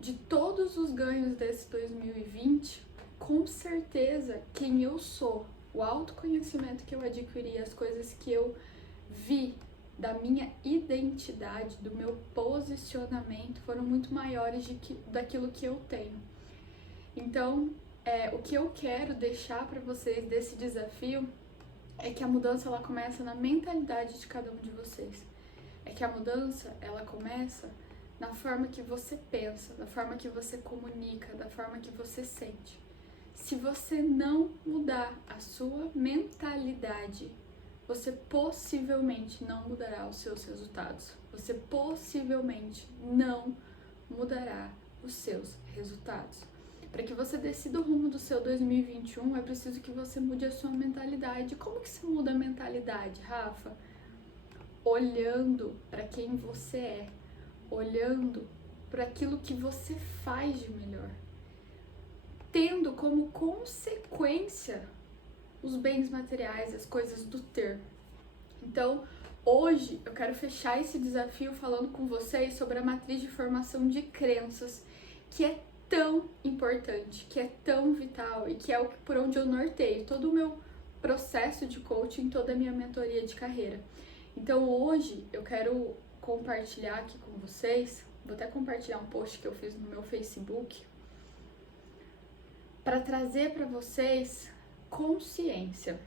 de todos os ganhos desse 2020, com certeza quem eu sou, o autoconhecimento que eu adquiri, as coisas que eu vi da minha identidade, do meu posicionamento, foram muito maiores daquilo que eu tenho. Então, o que eu quero deixar para vocês desse desafio é que a mudança ela começa na mentalidade de cada um de vocês. É que a mudança ela começa na forma que você pensa, da forma que você comunica, da forma que você sente. Se você não mudar a sua mentalidade, você possivelmente não mudará os seus resultados. Você possivelmente não mudará os seus resultados. Para que você decida o rumo do seu 2021, é preciso que você mude a sua mentalidade. Como que se muda a mentalidade, Rafa? Olhando para quem você é, olhando para aquilo que você faz de melhor, tendo como consequência os bens materiais, as coisas do ter. Então, hoje eu quero fechar esse desafio falando com vocês sobre a matriz de formação de crenças, que é tão importante, que é tão vital e que é por onde eu norteio todo o meu processo de coaching, toda a minha mentoria de carreira. Então, hoje eu quero compartilhar aqui com vocês, vou até compartilhar um post que eu fiz no meu Facebook, para trazer para vocês consciência.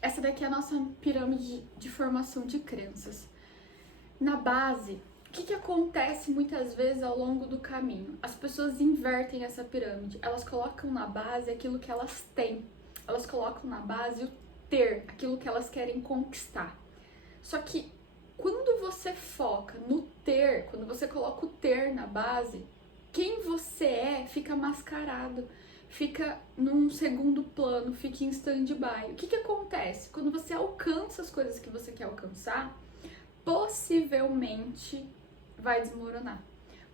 Essa daqui é a nossa pirâmide de formação de crenças. Na base, o que acontece muitas vezes ao longo do caminho? As pessoas invertem essa pirâmide, elas colocam na base aquilo que elas têm, elas colocam na base o ter, aquilo que elas querem conquistar. Só que quando você foca no ter, quando você coloca o ter na base, quem você é fica mascarado, fica num segundo plano, fica em stand-by. O que acontece? Quando você alcança as coisas que você quer alcançar, possivelmente vai desmoronar.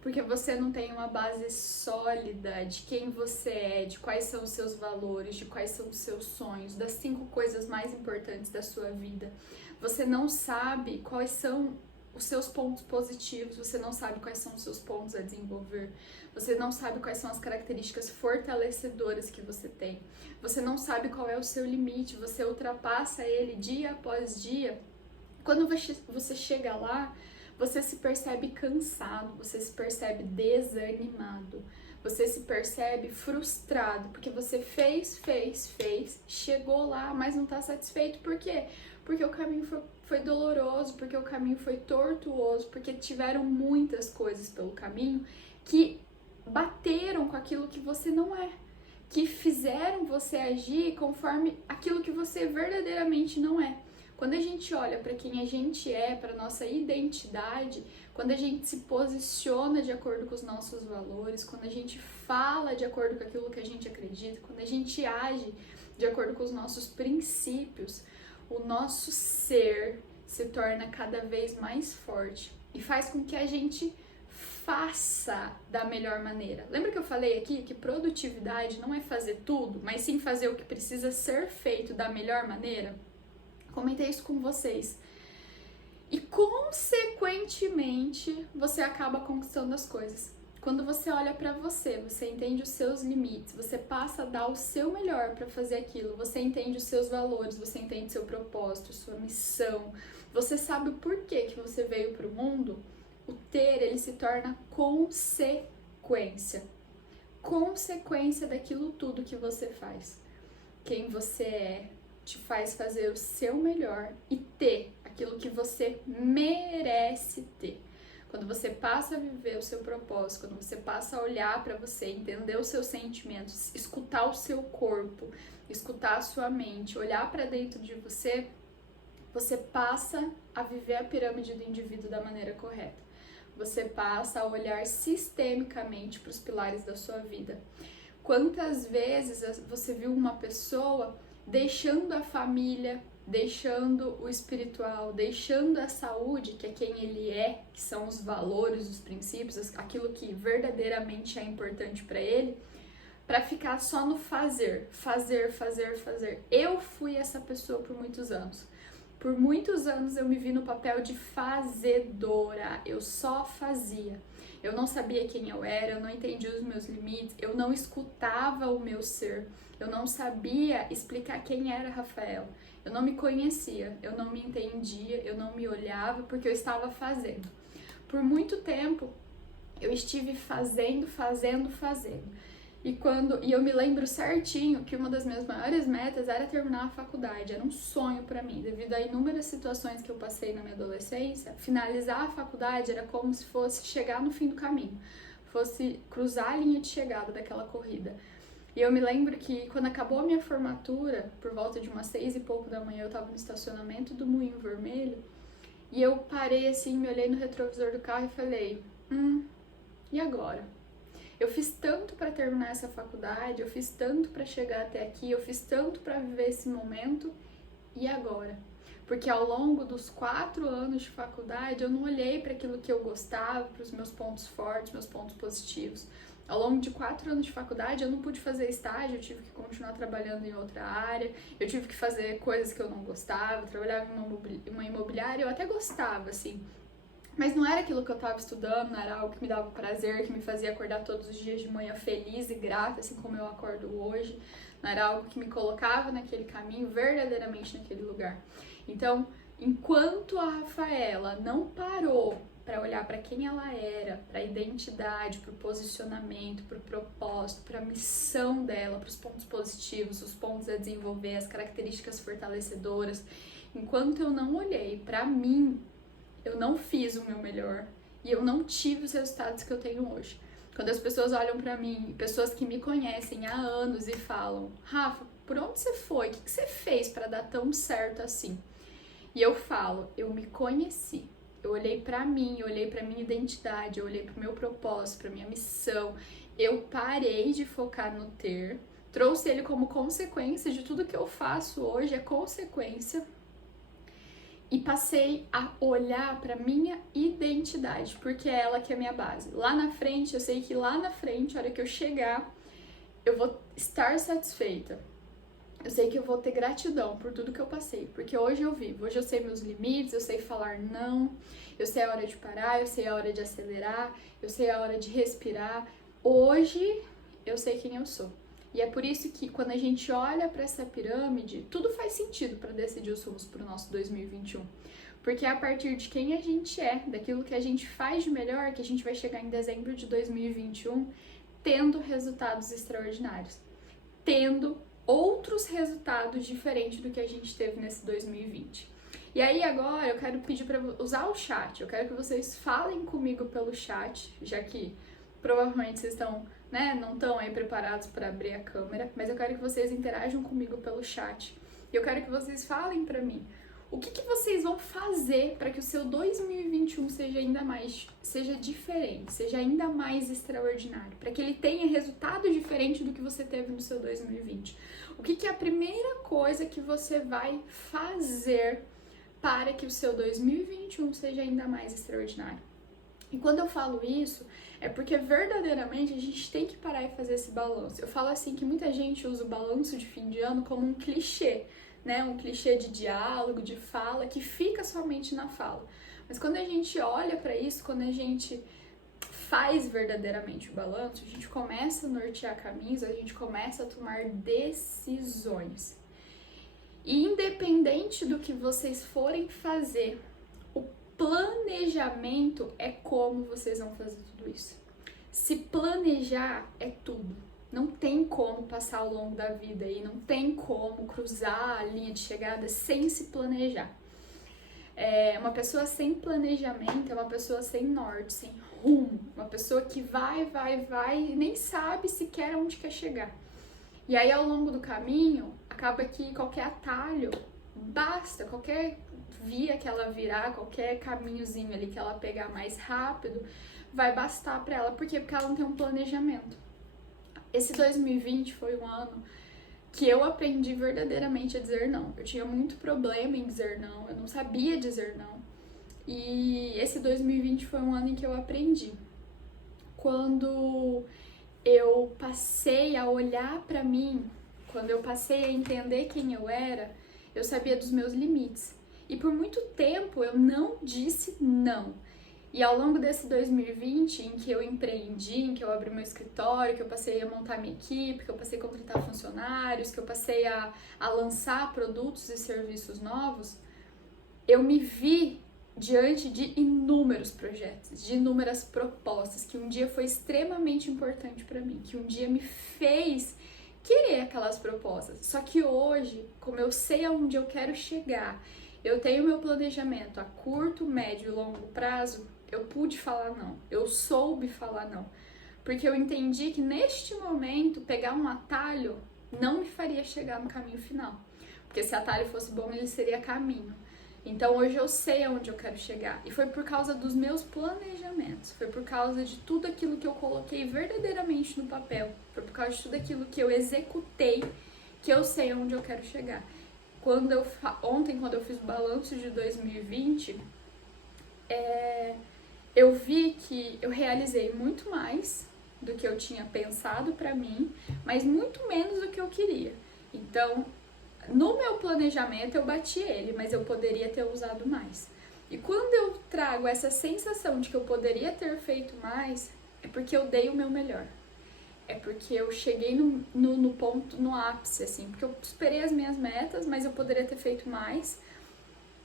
Porque você não tem uma base sólida de quem você é, de quais são os seus valores, de quais são os seus sonhos, das 5 coisas mais importantes da sua vida. Você não sabe quais são os seus pontos positivos, você não sabe quais são os seus pontos a desenvolver, você não sabe quais são as características fortalecedoras que você tem, você não sabe qual é o seu limite, você ultrapassa ele dia após dia. Quando você chega lá, você se percebe cansado, você se percebe desanimado, você se percebe frustrado, porque você fez, chegou lá, mas não tá satisfeito. Por quê? Porque o caminho foi doloroso, porque o caminho foi tortuoso, porque tiveram muitas coisas pelo caminho que bateram com aquilo que você não é, que fizeram você agir conforme aquilo que você verdadeiramente não é. Quando a gente olha para quem a gente é, para nossa identidade, quando a gente se posiciona de acordo com os nossos valores, quando a gente fala de acordo com aquilo que a gente acredita, quando a gente age de acordo com os nossos princípios, o nosso ser se torna cada vez mais forte e faz com que a gente faça da melhor maneira. Lembra que eu falei aqui que produtividade não é fazer tudo, mas sim fazer o que precisa ser feito da melhor maneira? Comentei isso com vocês. E consequentemente, você acaba conquistando as coisas. Quando você olha pra você, você entende os seus limites, você passa a dar o seu melhor pra fazer aquilo, você entende os seus valores, você entende seu propósito, sua missão, você sabe o porquê que você veio pro mundo, o ter, ele se torna consequência. Consequência daquilo tudo que você faz. Quem você é te faz fazer o seu melhor e ter aquilo que você merece ter. Quando você passa a viver o seu propósito, quando você passa a olhar para você, entender os seus sentimentos, escutar o seu corpo, escutar a sua mente, olhar para dentro de você, você passa a viver a pirâmide do indivíduo da maneira correta. Você passa a olhar sistemicamente para os pilares da sua vida. Quantas vezes você viu uma pessoa deixando a família, deixando o espiritual, deixando a saúde, que é quem ele é, que são os valores, os princípios, aquilo que verdadeiramente é importante para ele, para ficar só no fazer. Eu fui essa pessoa por muitos anos. Por muitos anos eu me vi no papel de fazedora, eu só fazia. Eu não sabia quem eu era, eu não entendia os meus limites, eu não escutava o meu ser, eu não sabia explicar quem era Rafaela. Eu não me conhecia, eu não me entendia, eu não me olhava porque eu estava fazendo. Por muito tempo eu estive fazendo. E eu me lembro certinho que uma das minhas maiores metas era terminar a faculdade, era um sonho pra mim, devido a inúmeras situações que eu passei na minha adolescência. Finalizar a faculdade era como se fosse chegar no fim do caminho, fosse cruzar a linha de chegada daquela corrida. E eu me lembro que quando acabou a minha formatura, por volta de umas 6 e pouco da manhã, eu tava no estacionamento do Moinho Vermelho, e eu parei assim, me olhei no retrovisor do carro e falei, e agora? Eu fiz tanto para terminar essa faculdade, eu fiz tanto para chegar até aqui, eu fiz tanto para viver esse momento, e agora? Porque ao longo dos 4 anos de faculdade, eu não olhei para aquilo que eu gostava, para os meus pontos fortes, meus pontos positivos. Ao longo de 4 anos de faculdade, eu não pude fazer estágio, eu tive que continuar trabalhando em outra área, eu tive que fazer coisas que eu não gostava, eu trabalhava em uma imobiliária, eu até gostava, assim, mas não era aquilo que eu estava estudando, não era algo que me dava prazer, que me fazia acordar todos os dias de manhã feliz e grata, assim como eu acordo hoje. Não era algo que me colocava naquele caminho, verdadeiramente naquele lugar. Então, enquanto a Rafaela não parou para olhar para quem ela era, para a identidade, para o posicionamento, para o propósito, para a missão dela, para os pontos positivos, os pontos a desenvolver, as características fortalecedoras, enquanto eu não olhei para mim, eu não fiz o meu melhor e eu não tive os resultados que eu tenho hoje. Quando as pessoas olham pra mim, pessoas que me conhecem há anos e falam, Rafa, por onde você foi? O que você fez pra dar tão certo assim? E eu falo, eu me conheci. Eu olhei pra mim, eu olhei pra minha identidade, eu olhei pro meu propósito, pra minha missão. Eu parei de focar no ter, trouxe ele como consequência de tudo que eu faço hoje, é consequência. E passei a olhar para minha identidade, porque é ela que é a minha base. Lá na frente, eu sei que lá na frente, a hora que eu chegar, eu vou estar satisfeita. Eu sei que eu vou ter gratidão por tudo que eu passei, porque hoje eu vivo, hoje eu sei meus limites, eu sei falar não, eu sei a hora de parar, eu sei a hora de acelerar, eu sei a hora de respirar. Hoje eu sei quem eu sou. E é por isso que quando a gente olha para essa pirâmide, tudo faz sentido para decidir os rumos para o nosso 2021. Porque é a partir de quem a gente é, daquilo que a gente faz de melhor, que a gente vai chegar em dezembro de 2021 tendo resultados extraordinários. Tendo outros resultados diferentes do que a gente teve nesse 2020. E aí agora eu quero pedir para usar o chat. Eu quero que vocês falem comigo pelo chat, já que provavelmente vocês estão, não estão aí preparados para abrir a câmera, mas eu quero que vocês interajam comigo pelo chat. E eu quero que vocês falem para mim o que vocês vão fazer para que o seu 2021 seja diferente, seja ainda mais extraordinário, para que ele tenha resultado diferente do que você teve no seu 2020. O que é a primeira coisa que você vai fazer para que o seu 2021 seja ainda mais extraordinário? E quando eu falo isso, é porque verdadeiramente a gente tem que parar e fazer esse balanço. Eu falo assim que muita gente usa o balanço de fim de ano como um clichê, um clichê de diálogo, de fala, que fica somente na fala. Mas quando a gente olha para isso, quando a gente faz verdadeiramente o balanço, a gente começa a nortear caminhos, a gente começa a tomar decisões. E independente do que vocês forem fazer, o planejamento é como vocês vão fazer tudo isso. Se planejar é tudo. Não tem como passar ao longo da vida e não tem como cruzar a linha de chegada sem se planejar. Uma pessoa sem planejamento é uma pessoa sem norte, sem rumo. Uma pessoa que vai e nem sabe sequer onde quer chegar. E aí ao longo do caminho, acaba que qualquer atalho basta, qualquer via que ela virar, qualquer caminhozinho ali que ela pegar mais rápido, vai bastar para ela. Por quê? Porque ela não tem um planejamento. Esse 2020 foi um ano que eu aprendi verdadeiramente a dizer não. Eu tinha muito problema em dizer não, eu não sabia dizer não. E esse 2020 foi um ano em que eu aprendi. Quando eu passei a olhar para mim, quando eu passei a entender quem eu era, eu sabia dos meus limites. E por muito tempo eu não disse não. E ao longo desse 2020, em que eu empreendi, em que eu abri meu escritório, que eu passei a montar minha equipe, que eu passei a contratar funcionários, que eu passei a lançar produtos e serviços novos, eu me vi diante de inúmeros projetos, de inúmeras propostas, que um dia foi extremamente importante para mim, que um dia me fez querer aquelas propostas. Só que hoje, como eu sei aonde eu quero chegar, eu tenho meu planejamento a curto, médio e longo prazo, eu pude falar não, eu soube falar não. Porque eu entendi que neste momento, pegar um atalho não me faria chegar no caminho final. Porque se atalho fosse bom, ele seria caminho. Então hoje eu sei aonde eu quero chegar. E foi por causa dos meus planejamentos. Foi por causa de tudo aquilo que eu coloquei verdadeiramente no papel. Foi por causa de tudo aquilo que eu executei que eu sei aonde eu quero chegar. Ontem, quando eu fiz o balanço de 2020, eu vi que eu realizei muito mais do que eu tinha pensado pra mim, mas muito menos do que eu queria. Então, no meu planejamento eu bati ele, mas eu poderia ter usado mais. E quando eu trago essa sensação de que eu poderia ter feito mais, é porque eu dei o meu melhor. É porque eu cheguei no ponto, no ápice, assim, porque eu superei as minhas metas, mas eu poderia ter feito mais.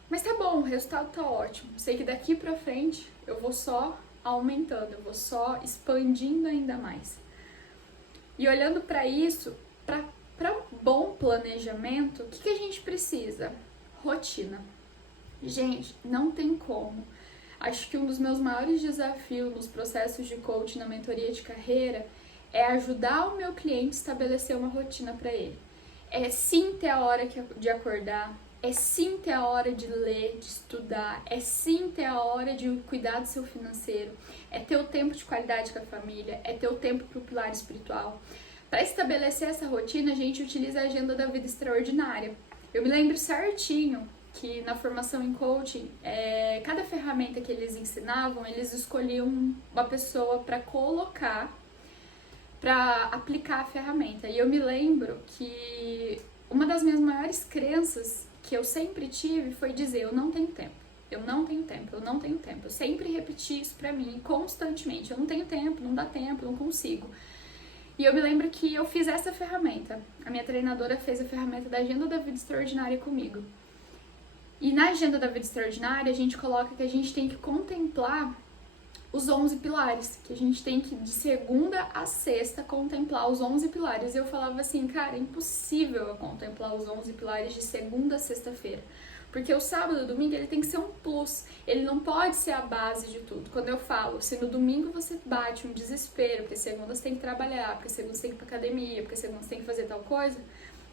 Mas tá bom, o resultado tá ótimo. Sei que daqui pra frente eu vou só aumentando, eu vou só expandindo ainda mais. E olhando pra isso, para um bom planejamento, o que a gente precisa? Rotina. Gente, não tem como. Acho que um dos meus maiores desafios nos processos de coaching, na mentoria de carreira, é ajudar o meu cliente a estabelecer uma rotina para ele. É sim ter a hora de acordar, é sim ter a hora de ler, de estudar, é sim ter a hora de cuidar do seu financeiro, é ter o tempo de qualidade com a família, é ter o tempo para o pilar espiritual. Para estabelecer essa rotina, a gente utiliza a agenda da vida extraordinária. Eu me lembro certinho que na formação em coaching, cada ferramenta que eles ensinavam, eles escolhiam uma pessoa para colocar, para aplicar a ferramenta. E eu me lembro que uma das minhas maiores crenças que eu sempre tive foi dizer: eu não tenho tempo. Eu não tenho tempo, eu não tenho tempo. Eu sempre repeti isso pra mim constantemente. Eu não tenho tempo, não dá tempo, não consigo. E eu me lembro que eu fiz essa ferramenta. A minha treinadora fez a ferramenta da Agenda da Vida Extraordinária comigo. E na Agenda da Vida Extraordinária, a gente coloca que a gente tem que contemplar os 11 pilares, que a gente tem que, de segunda a sexta, contemplar os 11 pilares. E eu falava assim, cara, é impossível eu contemplar os 11 pilares de segunda a sexta-feira. Porque o sábado e o domingo, ele tem que ser um plus, ele não pode ser a base de tudo. Quando eu falo, se no domingo você bate um desespero, porque segunda você tem que trabalhar, porque segunda você tem que ir pra academia, porque segunda você tem que fazer tal coisa,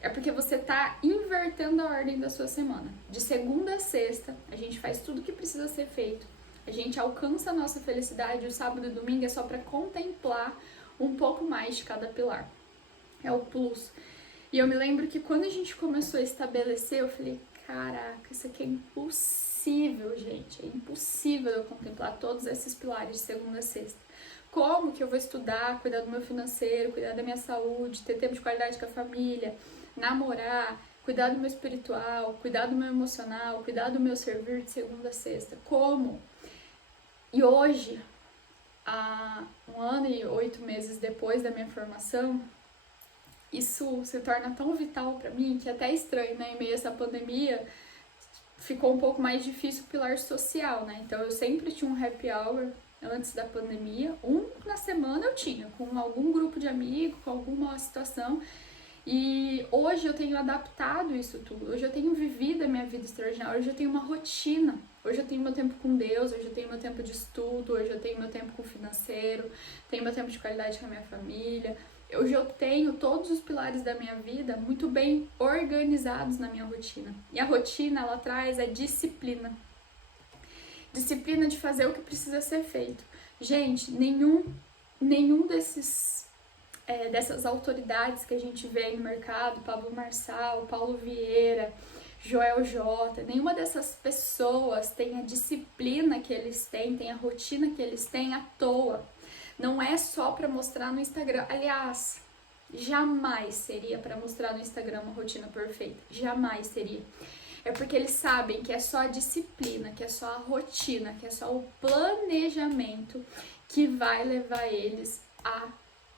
é porque você tá invertendo a ordem da sua semana. De segunda a sexta, a gente faz tudo o que precisa ser feito. A gente alcança a nossa felicidade, o sábado e o domingo é só para contemplar um pouco mais de cada pilar. É o plus. E eu me lembro que quando a gente começou a estabelecer, eu falei, caraca, isso aqui é impossível, gente. É impossível eu contemplar todos esses pilares de segunda a sexta. Como que eu vou estudar, cuidar do meu financeiro, cuidar da minha saúde, ter tempo de qualidade com a família, namorar, cuidar do meu espiritual, cuidar do meu emocional, cuidar do meu servir de segunda a sexta? Como? E hoje, há 1 ano e 8 meses depois da minha formação, isso se torna tão vital para mim que é até estranho, né? Em meio a essa pandemia, ficou um pouco mais difícil o pilar social, né? Então eu sempre tinha um happy hour antes da pandemia, um na semana eu tinha, com algum grupo de amigos, com alguma situação. E hoje eu tenho adaptado isso tudo, hoje eu tenho vivido a minha vida extraordinária, hoje eu tenho uma rotina, hoje eu tenho meu tempo com Deus, hoje eu tenho meu tempo de estudo, hoje eu tenho meu tempo com o financeiro, tenho meu tempo de qualidade com a minha família, hoje eu tenho todos os pilares da minha vida muito bem organizados na minha rotina. E a rotina, ela traz a disciplina. Disciplina de fazer o que precisa ser feito. Gente, nenhum dessas autoridades que a gente vê aí no mercado, Pablo Marçal, Paulo Vieira, Joel J, nenhuma dessas pessoas tem a disciplina que eles têm, tem a rotina que eles têm à toa. Não é só para mostrar no Instagram. Aliás, jamais seria para mostrar no Instagram uma rotina perfeita. Jamais seria. É porque eles sabem que é só a disciplina, que é só a rotina, que é só o planejamento que vai levar eles a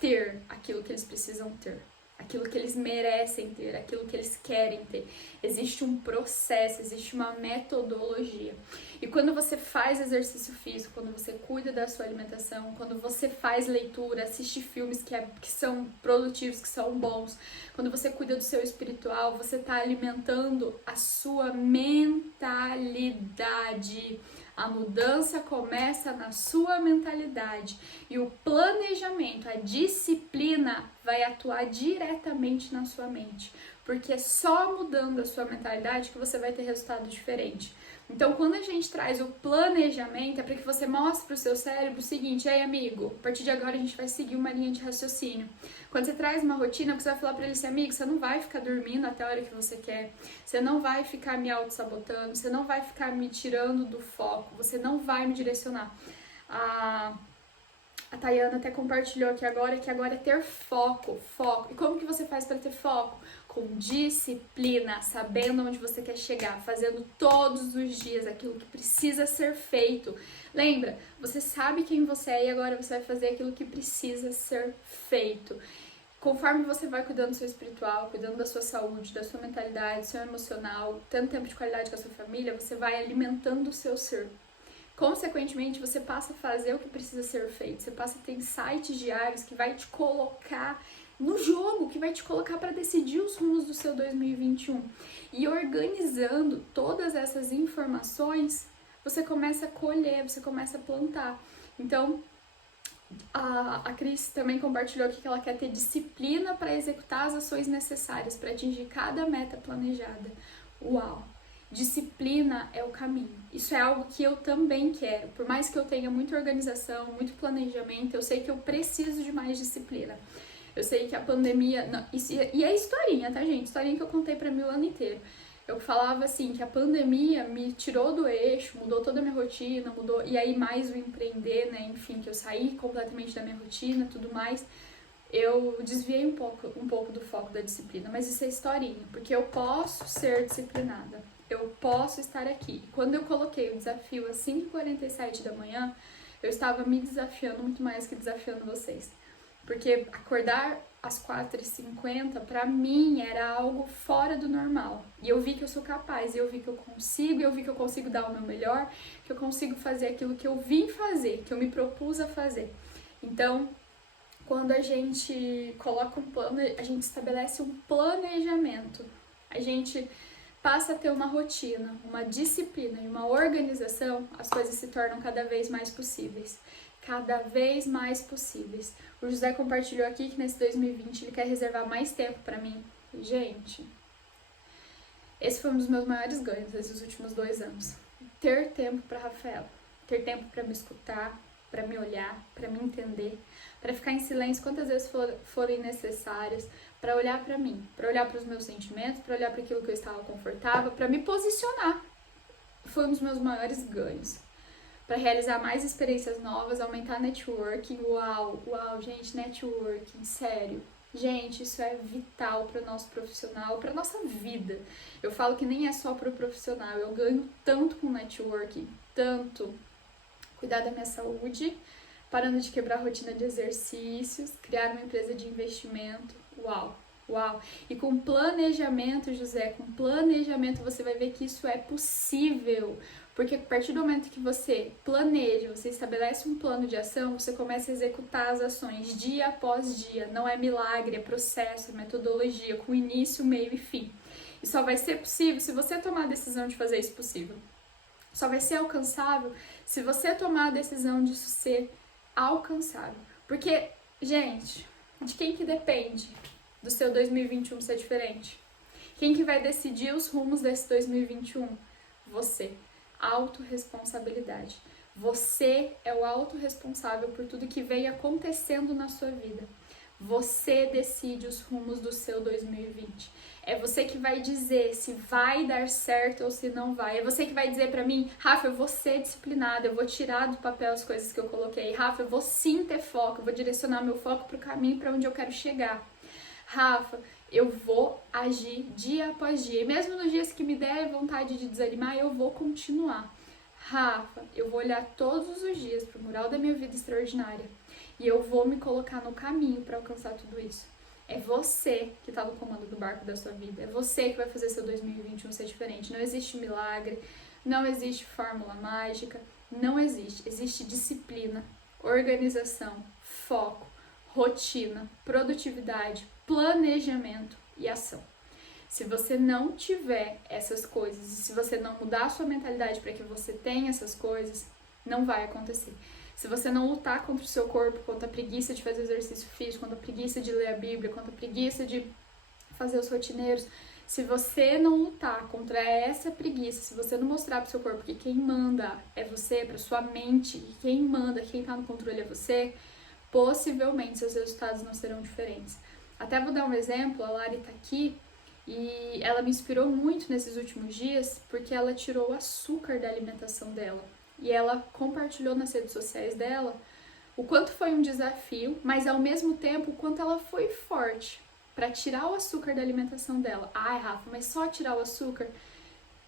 ter aquilo que eles precisam ter, aquilo que eles merecem ter, aquilo que eles querem ter. Existe um processo, existe uma metodologia. E quando você faz exercício físico, quando você cuida da sua alimentação, quando você faz leitura, assiste filmes que são produtivos, que são bons, quando você cuida do seu espiritual, você está alimentando a sua mentalidade. A mudança começa na sua mentalidade e o planejamento, a disciplina vai atuar diretamente na sua mente, porque é só mudando a sua mentalidade que você vai ter resultado diferente. Então, quando a gente traz o planejamento, é para que você mostre para o seu cérebro o seguinte: ei, amigo, a partir de agora a gente vai seguir uma linha de raciocínio. Quando você traz uma rotina, você vai falar para ele assim: amigo, você não vai ficar dormindo até a hora que você quer, você não vai ficar me auto-sabotando, você não vai ficar me tirando do foco, você não vai me direcionar. A Tayana até compartilhou aqui agora que agora é ter foco. E como que você faz para ter foco? Com disciplina, sabendo onde você quer chegar, fazendo todos os dias aquilo que precisa ser feito. Lembra, você sabe quem você é e agora você vai fazer aquilo que precisa ser feito. Conforme você vai cuidando do seu espiritual, cuidando da sua saúde, da sua mentalidade, do seu emocional, tendo tempo de qualidade com a sua família, você vai alimentando o seu ser. Consequentemente, você passa a fazer o que precisa ser feito. Você passa a ter insights diários que vai te colocar no jogo, que vai te colocar para decidir os rumos do seu 2021. E organizando todas essas informações, você começa a colher, você começa a plantar. Então, a Cris também compartilhou aqui que ela quer ter disciplina para executar as ações necessárias para atingir cada meta planejada. Uau! Disciplina é o caminho. Isso é algo que eu também quero. Por mais que eu tenha muita organização, muito planejamento, eu sei que eu preciso de mais disciplina. Eu sei que a pandemia... Não, e é historinha, tá, gente? Historinha que eu contei pra mim o ano inteiro. Eu falava assim, que a pandemia me tirou do eixo, mudou toda a minha rotina, mudou... E aí mais o empreender, né? Enfim, que eu saí completamente da minha rotina, tudo mais. Eu desviei um pouco do foco da disciplina. Mas isso é historinha, porque eu posso ser disciplinada. Eu posso estar aqui. Quando eu coloquei o desafio às 5h47 da manhã, eu estava me desafiando muito mais que desafiando vocês. Porque acordar às 4h50, pra mim, era algo fora do normal. E eu vi que eu sou capaz, e eu vi que eu consigo dar o meu melhor, que eu consigo fazer aquilo que eu vim fazer, que eu me propus a fazer. Então, quando a gente coloca um plano, a gente estabelece um planejamento. A gente passa a ter uma rotina, uma disciplina e uma organização, as coisas se tornam cada vez mais possíveis. Cada vez mais possíveis. O José compartilhou aqui que nesse 2020 ele quer reservar mais tempo pra mim. Gente, esse foi um dos meus maiores ganhos nesses últimos 2 anos. Ter tempo pra Rafaela. Ter tempo pra me escutar, pra me olhar, pra me entender, pra ficar em silêncio quantas vezes forem necessárias, pra olhar pra mim, pra olhar pros meus sentimentos, pra olhar para aquilo que eu estava confortável, pra me posicionar. Foi um dos meus maiores ganhos. Para realizar mais experiências novas, aumentar networking. Uau, gente, networking, sério. Gente, isso é vital para o nosso profissional, para nossa vida. Eu falo que nem é só para o profissional, eu ganho tanto com networking, tanto cuidar da minha saúde, parando de quebrar a rotina de exercícios, criar uma empresa de investimento. Uau! E com planejamento, José, com planejamento você vai ver que isso é possível. Porque a partir do momento que você planeja, você estabelece um plano de ação, você começa a executar as ações dia após dia. Não é milagre, é processo, é metodologia, com início, meio e fim. E só vai ser possível se você tomar a decisão de fazer isso possível. Só vai ser alcançável se você tomar a decisão disso ser alcançável. Porque, gente, de quem que depende do seu 2021 ser diferente? Quem que vai decidir os rumos desse 2021? Você. Autorresponsabilidade. Você é o autorresponsável por tudo que vem acontecendo na sua vida. Você decide os rumos do seu 2020. É você que vai dizer se vai dar certo ou se não vai. É você que vai dizer pra mim: Rafa, eu vou ser disciplinada, eu vou tirar do papel as coisas que eu coloquei. Rafa, eu vou sim ter foco, eu vou direcionar meu foco pro caminho para onde eu quero chegar. Rafa, eu vou agir dia após dia. E mesmo nos dias que me der vontade de desanimar, eu vou continuar. Rafa, eu vou olhar todos os dias para o mural da minha vida extraordinária e eu vou me colocar no caminho para alcançar tudo isso. É você que está no comando do barco da sua vida. É você que vai fazer seu 2021 ser diferente. Não existe milagre, não existe fórmula mágica, não existe. Existe disciplina, organização, foco, rotina, produtividade, planejamento e ação. Se você não tiver essas coisas e se você não mudar a sua mentalidade para que você tenha essas coisas, não vai acontecer. Se você não lutar contra o seu corpo, contra a preguiça de fazer exercício físico, contra a preguiça de ler a Bíblia, contra a preguiça de fazer os rotineiros, se você não lutar contra essa preguiça, se você não mostrar pro seu corpo que quem manda é você, pra sua mente, que quem manda, quem tá no controle é você, possivelmente seus resultados não serão diferentes. Até vou dar um exemplo, a Lari tá aqui e ela me inspirou muito nesses últimos dias porque ela tirou o açúcar da alimentação dela. E ela compartilhou nas redes sociais dela o quanto foi um desafio, mas ao mesmo tempo o quanto ela foi forte para tirar o açúcar da alimentação dela. Ai, Rafa, mas só tirar o açúcar?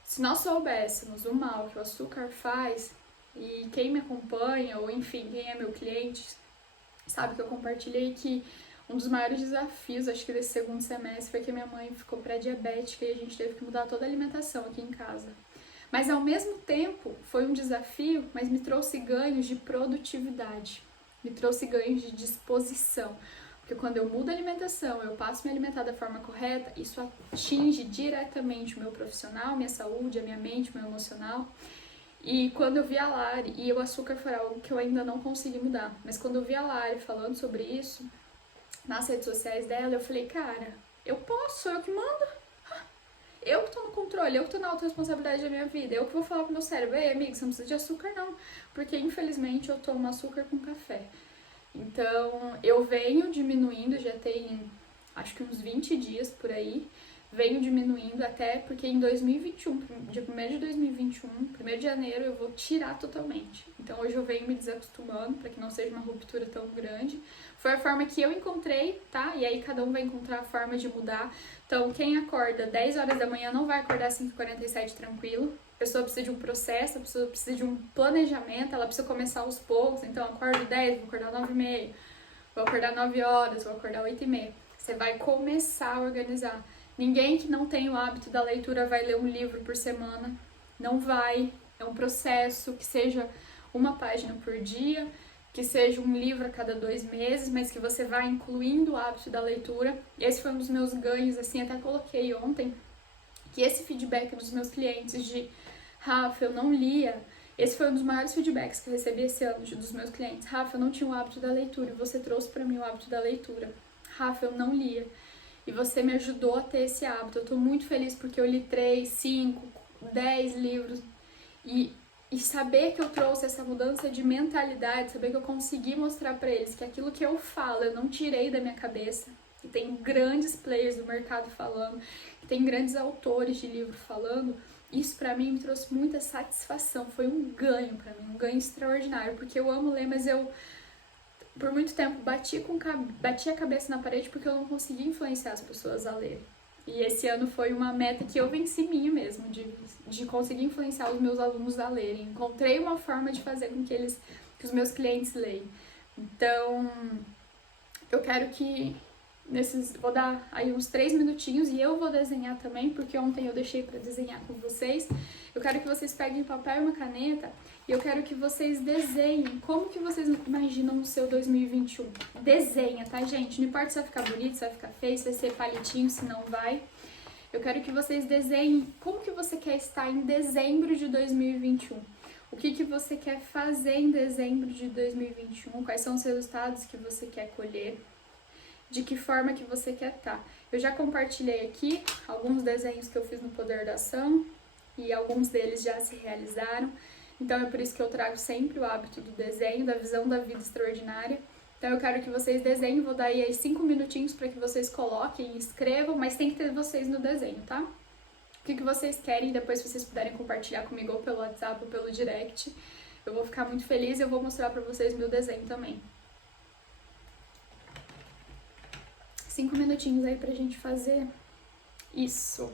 Se nós soubéssemos o mal que o açúcar faz, e quem me acompanha, ou enfim, quem é meu cliente, sabe que eu compartilhei que um dos maiores desafios, acho que desse segundo semestre, foi que minha mãe ficou pré-diabética e a gente teve que mudar toda a alimentação aqui em casa. Mas ao mesmo tempo, foi um desafio, mas me trouxe ganhos de produtividade, me trouxe ganhos de disposição. Porque quando eu mudo a alimentação, eu passo a me alimentar da forma correta, isso atinge diretamente o meu profissional, minha saúde, a minha mente, o meu emocional. E quando eu vi a Lari, e o açúcar foi algo que eu ainda não consegui mudar, mas quando eu vi a Lari falando sobre isso, nas redes sociais dela, eu falei, cara, eu posso, sou eu que mando. Eu que tô no controle, eu que tô na autorresponsabilidade da minha vida, eu que vou falar pro meu cérebro, ei, amigo, você não precisa de açúcar não, porque infelizmente eu tomo açúcar com café. Então, eu venho diminuindo, já tem acho que uns 20 dias por aí, venho diminuindo até porque em 2021, dia 1º de 2021, 1º de janeiro, eu vou tirar totalmente. Então, hoje eu venho me desacostumando para que não seja uma ruptura tão grande. Foi a forma que eu encontrei, tá? E aí cada um vai encontrar a forma de mudar. Então, quem acorda 10 horas da manhã não vai acordar às 5h47 tranquilo. A pessoa precisa de um processo, a pessoa precisa de um planejamento, ela precisa começar aos poucos. Então, acordo 10, vou acordar 9h30, vou acordar 9 horas, vou acordar 8h30. Você vai começar a organizar. Ninguém que não tem o hábito da leitura vai ler um livro por semana. Não vai. É um processo que seja uma página por dia, que seja um livro a cada 2 meses, mas que você vá incluindo o hábito da leitura. Esse foi um dos meus ganhos, assim, até coloquei ontem, que esse feedback dos meus clientes de Rafa, eu não lia. Esse foi um dos maiores feedbacks que eu recebi esse ano dos meus clientes. Rafa, eu não tinha o hábito da leitura e você trouxe para mim o hábito da leitura. Rafa, eu não lia e você me ajudou a ter esse hábito. Eu tô muito feliz porque eu li 3, 5, 10 livros e saber que eu trouxe essa mudança de mentalidade, saber que eu consegui mostrar para eles que aquilo que eu falo eu não tirei da minha cabeça, que tem grandes players do mercado falando, que tem grandes autores de livro falando, isso pra mim me trouxe muita satisfação, foi um ganho pra mim, um ganho extraordinário, porque eu amo ler, mas eu por muito tempo bati a cabeça na parede porque eu não conseguia influenciar as pessoas a ler. E esse ano foi uma meta que eu venci minha mesmo, de conseguir influenciar os meus alunos a lerem. Encontrei uma forma de fazer com que os meus clientes leiam. Então, eu quero que vou dar aí uns 3 minutinhos e eu vou desenhar também, porque ontem eu deixei para desenhar com vocês. Eu quero que vocês peguem papel e uma caneta e eu quero que vocês desenhem como que vocês imaginam o seu 2021. Desenha, tá, gente? Não importa se vai ficar bonito, se vai ficar feio, se vai ser palitinho, se não vai. Eu quero que vocês desenhem como que você quer estar em dezembro de 2021. O que você quer fazer em dezembro de 2021, quais são os resultados que você quer colher, de que forma que você quer estar. Eu já compartilhei aqui alguns desenhos que eu fiz no Poder da Ação e alguns deles já se realizaram. Então é por isso que eu trago sempre o hábito do desenho, da visão da vida extraordinária. Então eu quero que vocês desenhem, vou dar aí 5 minutinhos para que vocês coloquem e escrevam, mas tem que ter vocês no desenho, tá? O que vocês querem, depois se vocês puderem compartilhar comigo ou pelo WhatsApp ou pelo direct, eu vou ficar muito feliz e eu vou mostrar para vocês meu desenho também. 5 minutinhos aí pra gente fazer isso.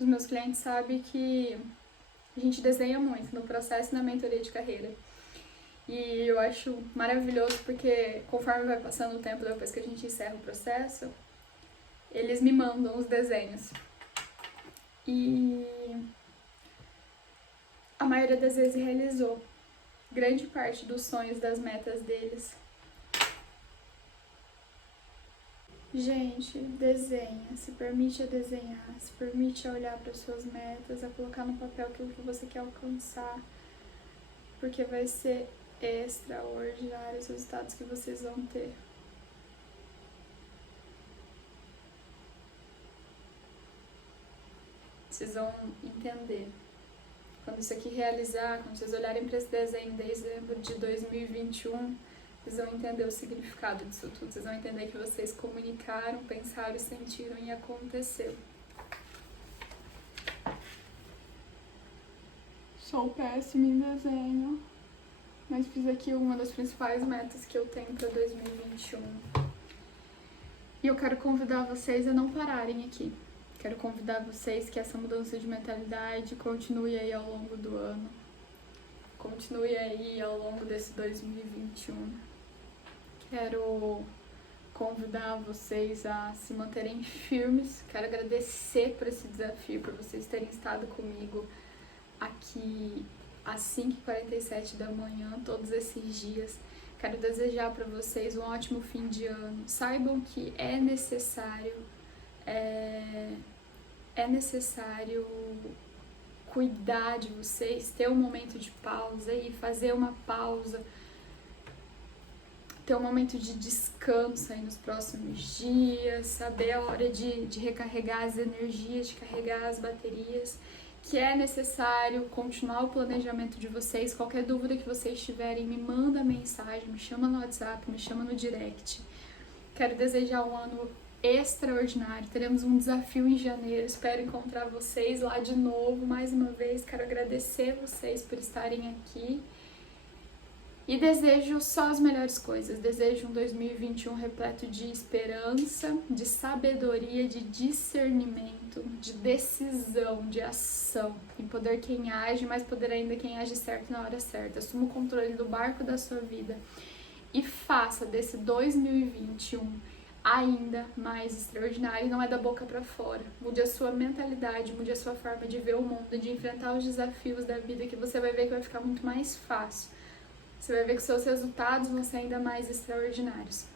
Os meus clientes sabem que a gente desenha muito no processo e na mentoria de carreira. E eu acho maravilhoso porque conforme vai passando o tempo depois que a gente encerra o processo, eles me mandam os desenhos. E a maioria das vezes realizou grande parte dos sonhos, das metas deles. Gente, desenha, se permite a desenhar, se permite a olhar para suas metas, a colocar no papel aquilo que você quer alcançar, porque vai ser extraordinário os resultados que vocês vão ter. Vocês vão entender. Quando isso aqui realizar, quando vocês olharem para esse desenho desde dezembro de 2021, vocês vão entender o significado disso tudo. Vocês vão entender que vocês comunicaram, pensaram, sentiram e aconteceu. Sou péssima em desenho, mas fiz aqui uma das principais metas que eu tenho para 2021. E eu quero convidar vocês a não pararem aqui. Quero convidar vocês que essa mudança de mentalidade continue aí ao longo do ano. Continue aí ao longo desse 2021. Quero convidar vocês a se manterem firmes. Quero agradecer por esse desafio, por vocês terem estado comigo aqui às 5h47 da manhã, todos esses dias. Quero desejar para vocês um ótimo fim de ano. Saibam que é necessário cuidar de vocês, ter um momento de pausa e fazer uma pausa, ter um momento de descanso aí nos próximos dias, saber a hora de recarregar as energias, de carregar as baterias, que é necessário continuar o planejamento de vocês. Qualquer dúvida que vocês tiverem, me manda mensagem, me chama no WhatsApp, me chama no direct. Quero desejar um ano extraordinário. Teremos um desafio em janeiro. Espero encontrar vocês lá de novo. Mais uma vez, quero agradecer vocês por estarem aqui. E desejo só as melhores coisas. Desejo um 2021 repleto de esperança, de sabedoria, de discernimento, de decisão, de ação. Em poder quem age, mas poder ainda quem age certo na hora certa. Assuma o controle do barco da sua vida e faça desse 2021 ainda mais extraordinário. Não é da boca para fora. Mude a sua mentalidade, mude a sua forma de ver o mundo, de enfrentar os desafios da vida, que você vai ver que vai ficar muito mais fácil. Você vai ver que seus resultados vão ser ainda mais extraordinários.